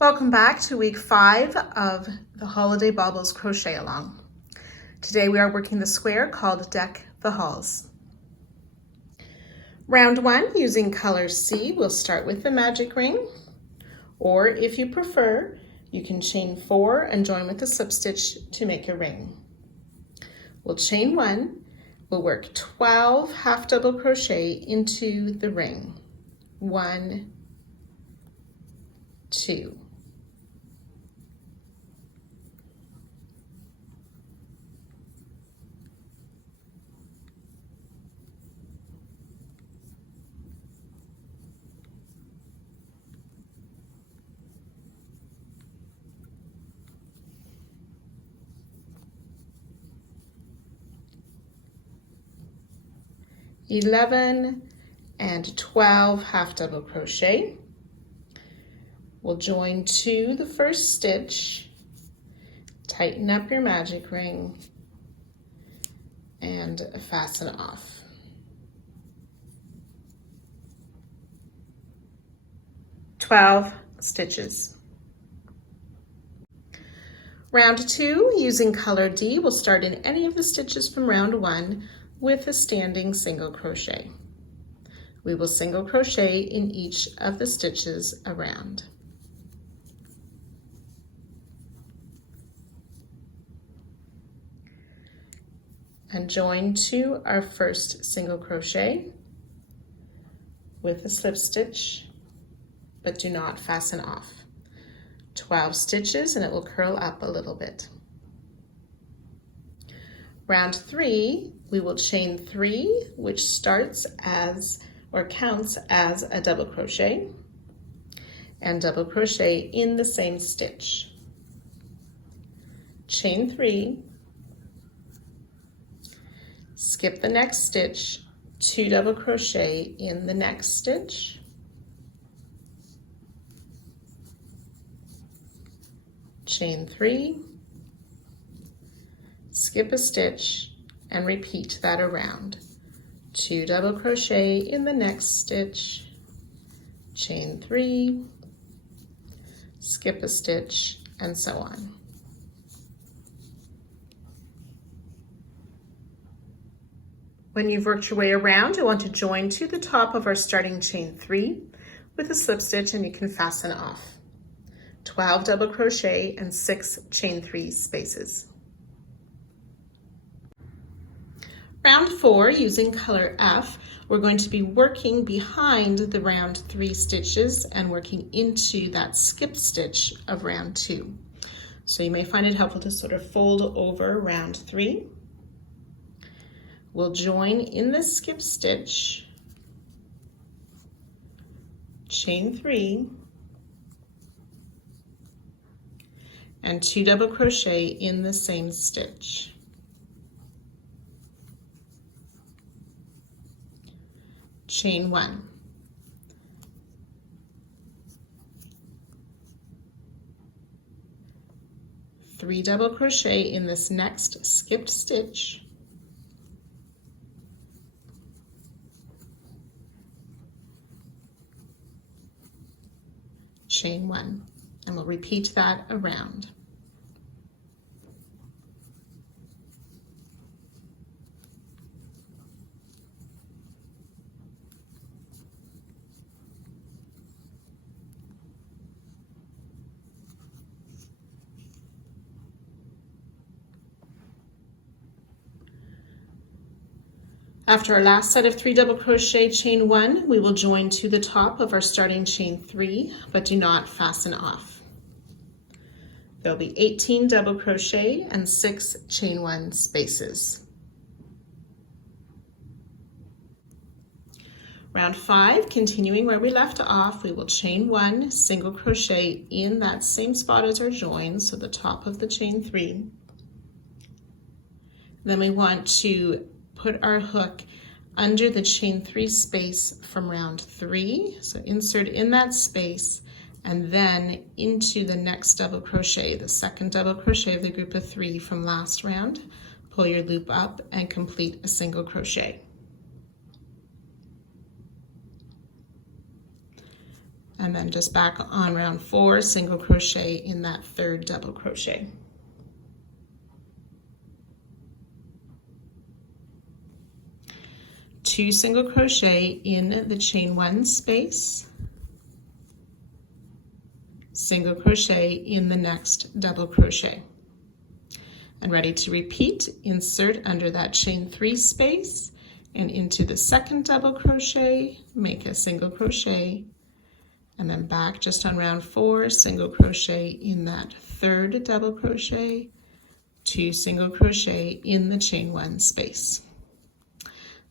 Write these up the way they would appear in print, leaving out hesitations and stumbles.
Welcome back to week 5 of the Holiday Baubles Crochet Along. Today we are working the square called Deck the Halls. Round 1, using color C, we'll start with the magic ring, or if you prefer, you can chain 4 and join with a slip stitch to make a ring. We'll chain 1, we'll work 12 half double crochet into the ring. 1, 2. 11 and 12 half double crochet. We'll join to the first stitch, tighten up your magic ring, and fasten off. "12 stitches. Round 2, using color D, we'll start in any of the stitches from round 1 with a standing single crochet. We will single crochet in each of the stitches around. And join to our first single crochet with a slip stitch, but do not fasten off. 12 stitches and it will curl up a little bit. Round 3, we will chain 3, which starts as or counts as a double crochet, and double crochet in the same stitch. Chain 3, skip the next stitch, 2 double crochet in the next stitch, chain 3, skip a stitch, and repeat that around. 2 double crochet in the next stitch, chain 3, skip a stitch, and so on. When you've worked your way around, you want to join to the top of our starting chain 3 with a slip stitch, and you can fasten off. 12 double crochet and 6 chain 3 spaces. Round 4, using color F, we're going to be working behind the round 3 stitches and working into that skip stitch of round 2. So you may find it helpful to sort of fold over round 3. We'll join in the skip stitch, chain 3, and 2 double crochet in the same stitch. Chain 1. Three double crochet in this next skipped stitch. Chain 1, and we'll repeat that around. After our last set of 3 double crochet, chain 1, we will join to the top of our starting chain 3, but do not fasten off. There'll be 18 double crochet and 6 chain 1 spaces. Round 5, continuing where we left off, we will chain 1, single crochet in that same spot as our join, so the top of the chain 3. Then we want to put our hook under the chain 3 space from round 3. So insert in that space and then into the next double crochet, the second double crochet of the group of 3 from last round. Pull your loop up and complete a single crochet. and then just back on round 4, single crochet in that 3rd double crochet. Two single crochet in the chain 1 space, single crochet in the next double crochet. And ready to repeat, insert under that chain 3 space and into the 2nd double crochet, make a single crochet, and then back just on round 4, single crochet in that 3rd double crochet, 2 single crochet in the chain 1 space.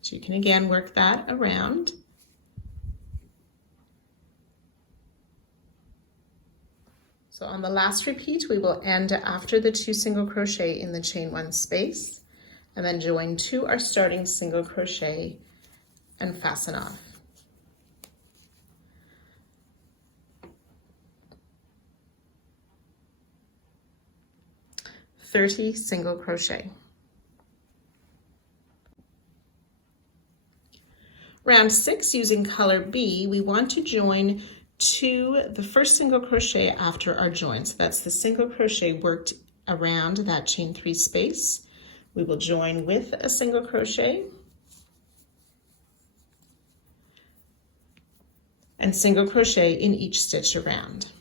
So you can again work that around. So on the last repeat, we will end after the 2 single crochet in the chain 1 space, and then join to our starting single crochet and fasten off. (30) single crochet. Round 6, using color B, we want to join to the first single crochet after our join. So that's the single crochet worked around that chain 3 space. We will join with a single crochet and single crochet in each stitch around.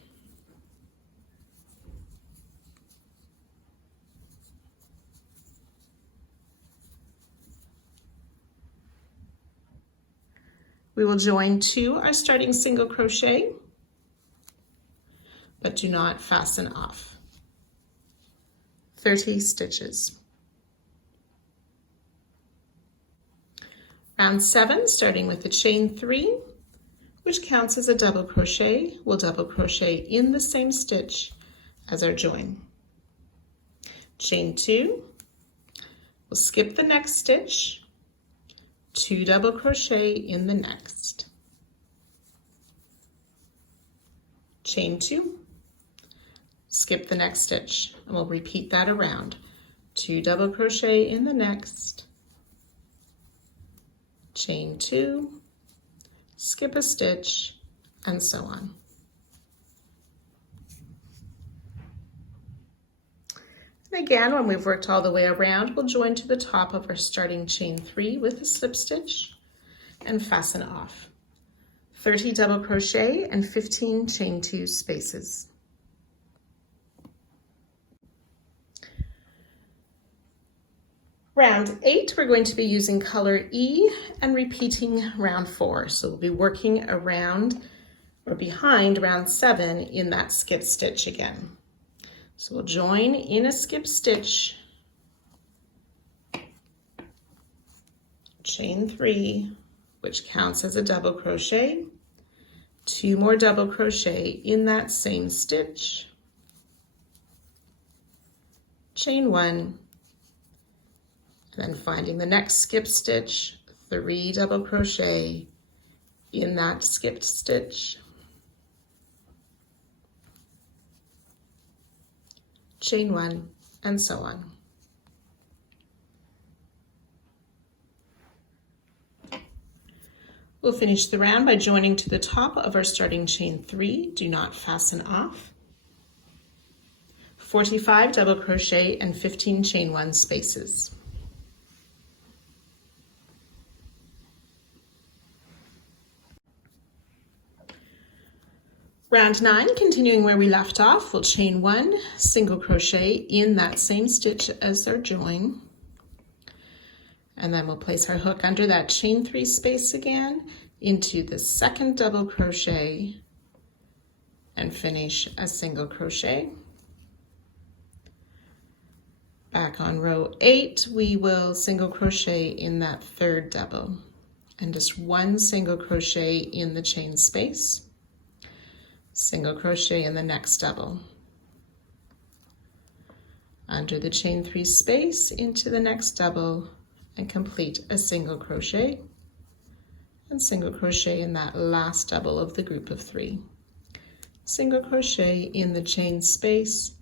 We will join to our starting single crochet, but do not fasten off. 30 stitches. Round 7, starting with the chain 3, which counts as a double crochet, we'll double crochet in the same stitch as our join. Chain 2, we'll skip the next stitch, 2 double crochet in the next. Chain 2, skip the next stitch, and we'll repeat that around. 2 double crochet in the next, chain 2, skip a stitch, and so on. And again, when we've worked all the way around, we'll join to the top of our starting chain 3 with a slip stitch and fasten off. 30 double crochet and 15 chain 2 spaces. Round 8, we're going to be using color E and repeating round 4. So we'll be working around or behind round 7 in that skip stitch again. So we'll join in a skip stitch, chain 3, which counts as a double crochet, 2 more double crochet in that same stitch, chain 1, and then finding the next skip stitch, 3 double crochet in that skipped stitch, chain 1, and so on. We'll finish the round by joining to the top of our starting chain 3, do not fasten off, 45 double crochet and 15 chain 1 spaces. Round 9, continuing where we left off, we'll chain 1, single crochet in that same stitch as our join, and then we'll place our hook under that chain 3 space again into the 2nd double crochet and finish a single crochet. Back on row 8, we will single crochet in that 3rd double and just 1 single crochet in the chain space. Single crochet in the next double. Under the chain 3 space into the next double and complete a single crochet and single crochet in that last double of the group of 3. Single crochet in the chain space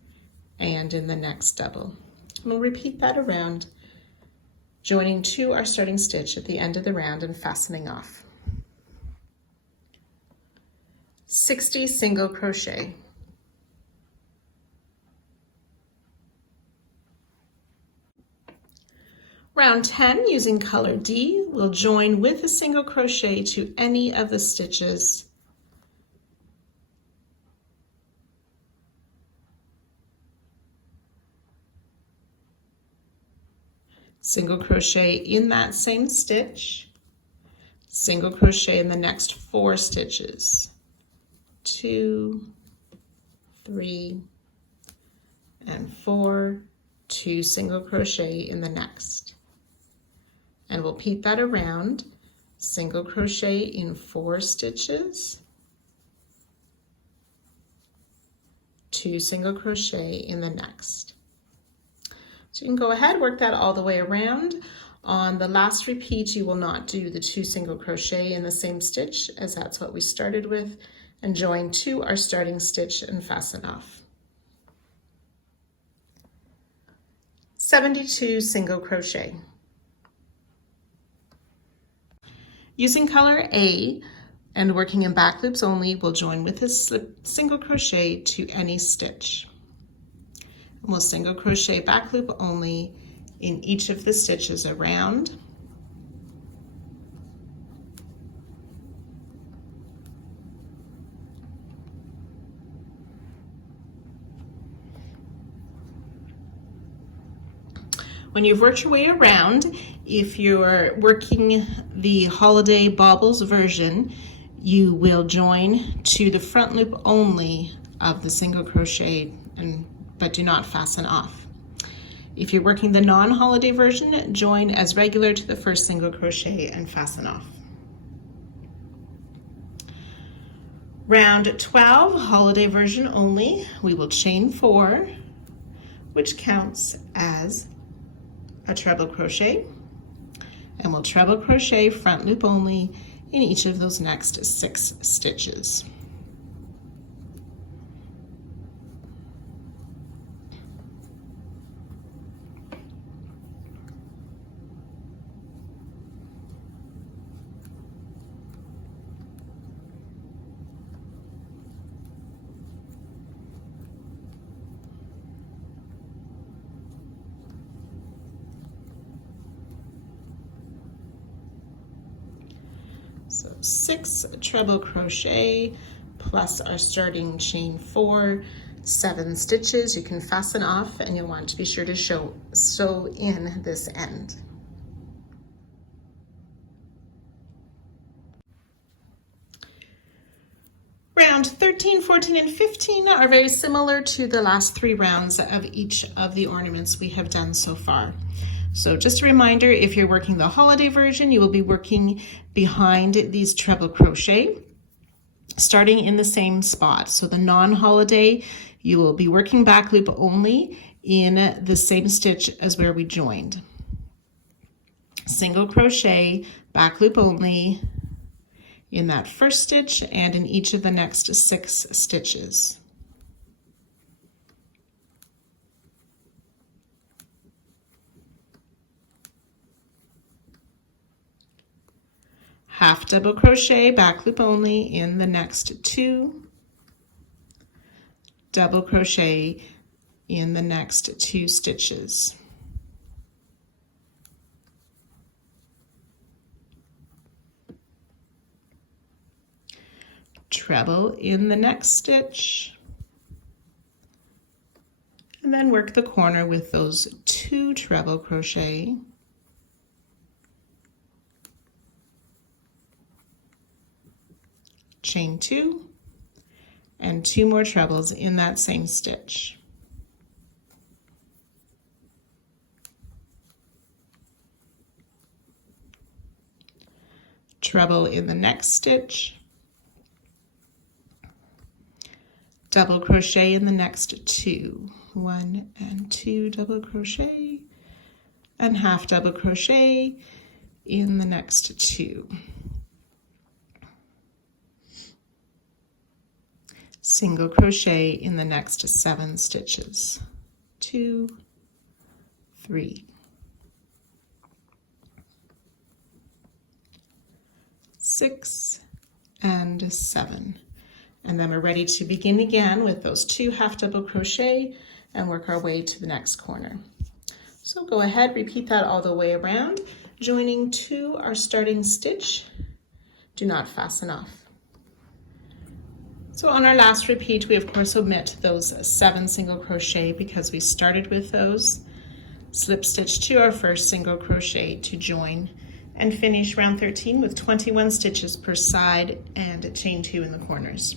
and in the next double. And we'll repeat that around, joining to our starting stitch at the end of the round and fastening off. 60 single crochet. Round 10, using color D, we'll join with a single crochet to any of the stitches. Single crochet in that same stitch, single crochet in the next 4 stitches. 2, 3, and 4, 2 single crochet in the next. And we'll repeat that around, single crochet in 4 stitches, 2 single crochet in the next. So you can go ahead, work that all the way around. On the last repeat, you will not do the 2 single crochet in the same stitch, as that's what we started with, and join to our starting stitch and fasten off. 72 single crochet. Using color A and working in back loops only, we'll join with a single crochet to any stitch. And we'll single crochet back loop only in each of the stitches around. When you've worked your way around, if you're working the holiday baubles version, you will join to the front loop only of the single crochet, but do not fasten off. If you're working the non-holiday version, join as regular to the first single crochet and fasten off. Round 12, holiday version only, we will chain 4, which counts as a treble crochet, and we'll treble crochet front loop only in each of those next 6 stitches. So 6 treble crochet plus our starting chain 4, 7 stitches. You can fasten off, and you'll want to be sure to sew in this end. Round 13, 14, and 15 are very similar to the last 3 rounds of each of the ornaments we have done so far. So just a reminder, if you're working the holiday version, you will be working behind these treble crochet, starting in the same spot. So the non-holiday, you will be working back loop only in the same stitch as where we joined. Single crochet, back loop only in that first stitch and in each of the next 6 stitches. Half double crochet, back loop only in the next 2, double crochet in the next 2 stitches. Treble in the next stitch, and then work the corner with those 2 treble crochet. Chain 2 and 2 more trebles in that same stitch. Treble in the next stitch, double crochet in the next 2, 1 and 2 double crochet, and half double crochet in the next 2. Single crochet in the next 7 stitches. 2, 3, 6, and 7. And then we're ready to begin again with those 2 half double crochet and work our way to the next corner. So go ahead, repeat that all the way around, joining to our starting stitch. Do not fasten off. So on our last repeat, we of course omit those 7 single crochet because we started with those. Slip stitch to our first single crochet to join, and finish round 13 with 21 stitches per side and a chain 2 in the corners.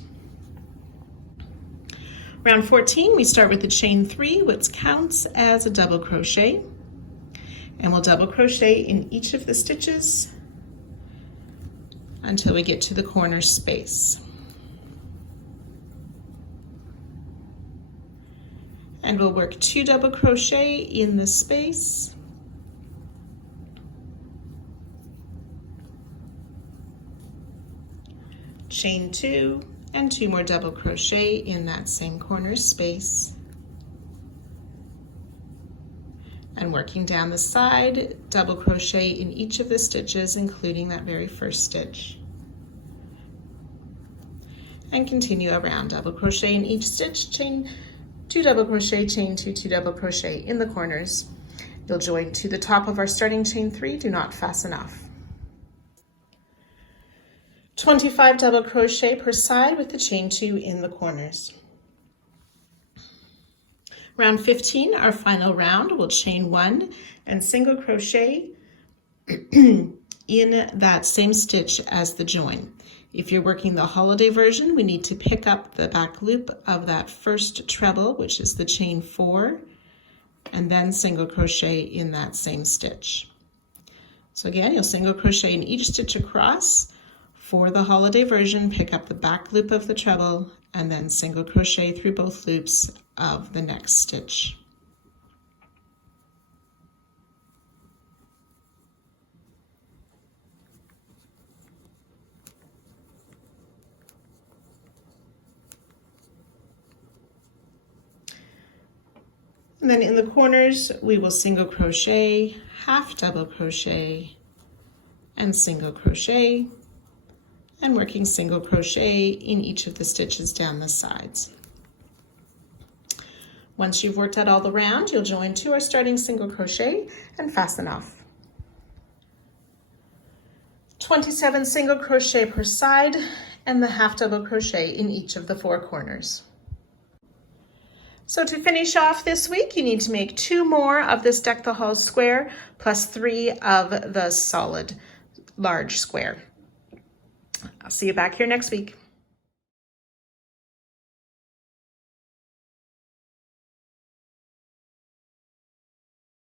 Round 14, we start with the chain 3, which counts as a double crochet, and we'll double crochet in each of the stitches until we get to the corner space. And we'll work 2 double crochet in the space, chain 2, and 2 more double crochet in that same corner space. And working down the side, double crochet in each of the stitches, including that very first stitch. And continue around, double crochet in each stitch, chain 2 double crochet, chain 2, 2 double crochet in the corners. You'll join to the top of our starting chain 3, do not fasten off. 25 double crochet per side with the chain 2 in the corners. Round 15, our final round, we'll chain 1 and single crochet in that same stitch as the join. If you're working the holiday version, we need to pick up the back loop of that first treble, which is the chain 4, and then single crochet in that same stitch. So again, you'll single crochet in each stitch across. For the holiday version, pick up the back loop of the treble and then single crochet through both loops of the next stitch. And then in the corners, we will single crochet, half double crochet, and single crochet, and working single crochet in each of the stitches down the sides. Once you've worked out all the round, you'll join to our starting single crochet and fasten off. 27 single crochet per side and the half double crochet in each of the 4 corners. So to finish off this week, you need to make 2 more of this Deck the Halls square plus 3 of the solid large square. I'll see you back here next week.